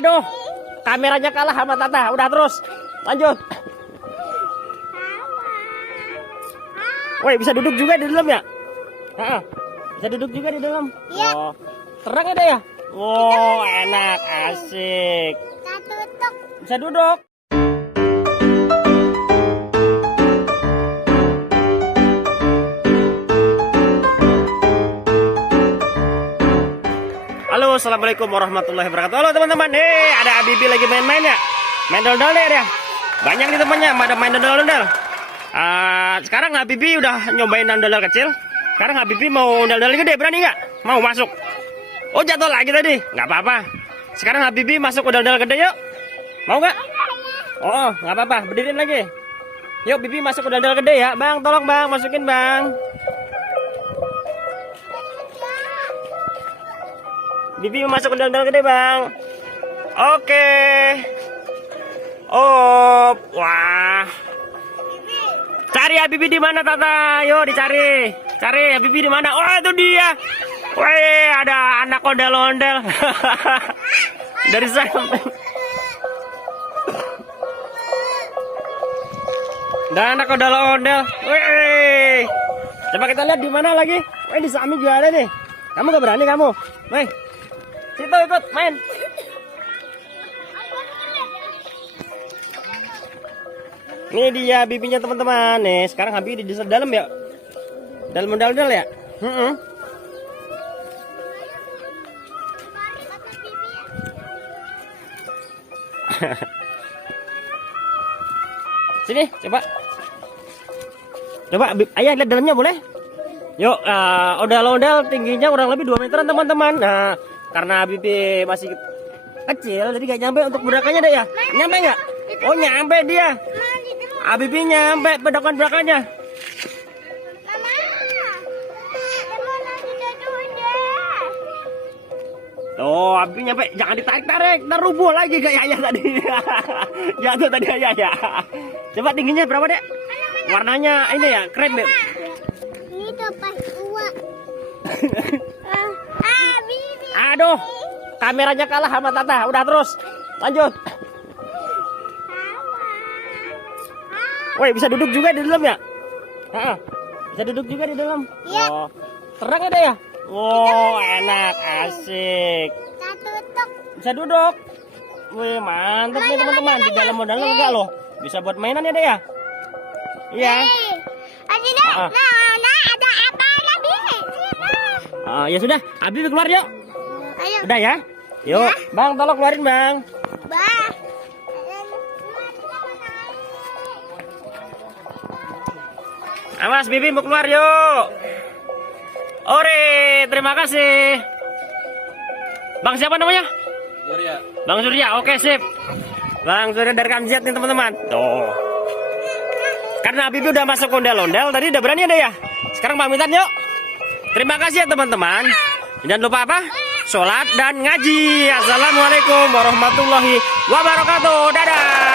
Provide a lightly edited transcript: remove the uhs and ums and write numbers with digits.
Aduh, kameranya kalah sama Tata. Udah terus, lanjut. Woi, bisa duduk juga di dalam ya? Bisa duduk juga di dalam. Iya. Oh, terang ada ya? Wow, enak, asik. Tutup. Bisa duduk. Halo, assalamualaikum warahmatullahi wabarakatuh. Halo teman-teman, ada Abibi lagi main-main ya? Main dodol deh dia. Banyak nih temannya, ada main dodol-dodol. Sekarang Habibi udah nyobain dodol kecil. Sekarang Habibi mau dodol gede, berani nggak? Mau masuk? Oh, jatuh lagi tadi. Nggak apa-apa. Sekarang Habibi masuk ke dodol gede yuk. Mau nggak? Oh, nggak apa-apa. Berdiriin lagi. Yuk, Bibi masuk ke dodol gede ya. Bang, tolong bang, masukin bang. Bibi masuk ke dodol gede bang. Oke. Oh, wah. Cari Habibi di mana Tata? Yo dicari. Cari Habibi di mana? Oh, itu dia. Wih, ada anak ondel-ondel. Dari sana. Dan anak ondel-ondel. Wih. Coba kita lihat di mana lagi. Wih, di Sami juga ada nih. Kamu gak berani kamu? Wih. Situ ikut main. Ini dia bibinya teman-teman. Nih, sekarang Habibi di dalam ya. Dalam ondel-ondel ya? Sini, coba. Coba, ayah lihat dalamnya boleh? Yuk, ondel-ondel tingginya kurang lebih 2 meteran teman-teman. Nah, karena Habibi masih kecil, jadi gak nyampe untuk bedakannya deh ya. Nyampe nggak? Oh, nyampe dia. Habibi nyampe bedakan-bedakannya. Oh, Habibi nyampe. Jangan ditarik-tarik, ntar rubuh lagi kayak ayah tadi. Jatuh tadi ayah ya. Coba tingginya berapa dek? Warnanya ini ya, keren deh. Ini topas tua. Aduh, kameranya kalah sama Tata. Udah terus, lanjut. Woi, bisa duduk juga di dalam ya? Bisa duduk juga di dalam. Iya. Oh, terang ada ya? Wow, enak, asik. Tutup. Bisa duduk. Wih, mantap nih teman-teman. Di dalam modal enggak loh. Bisa buat mainan ya deh ya? Iya. Ada apa lagi? Ya sudah, Habib keluar yuk. Ayo. Udah ya? Yuk, Bang, tolong keluarin Bang. Bah. Awas, Bibi mau keluar yuk. Ore, terima kasih. Bang siapa namanya? Surya. Bang Surya, oke sip. Bang Surya dari Kamzat nih teman-teman. Tuh. Karena Habibi udah masuk ondel-ondel, tadi udah berani ada ya. Sekarang pamitan yuk. Terima kasih ya teman-teman. Jangan lupa apa? Sholat dan ngaji. Assalamualaikum warahmatullahi wabarakatuh. Dadah.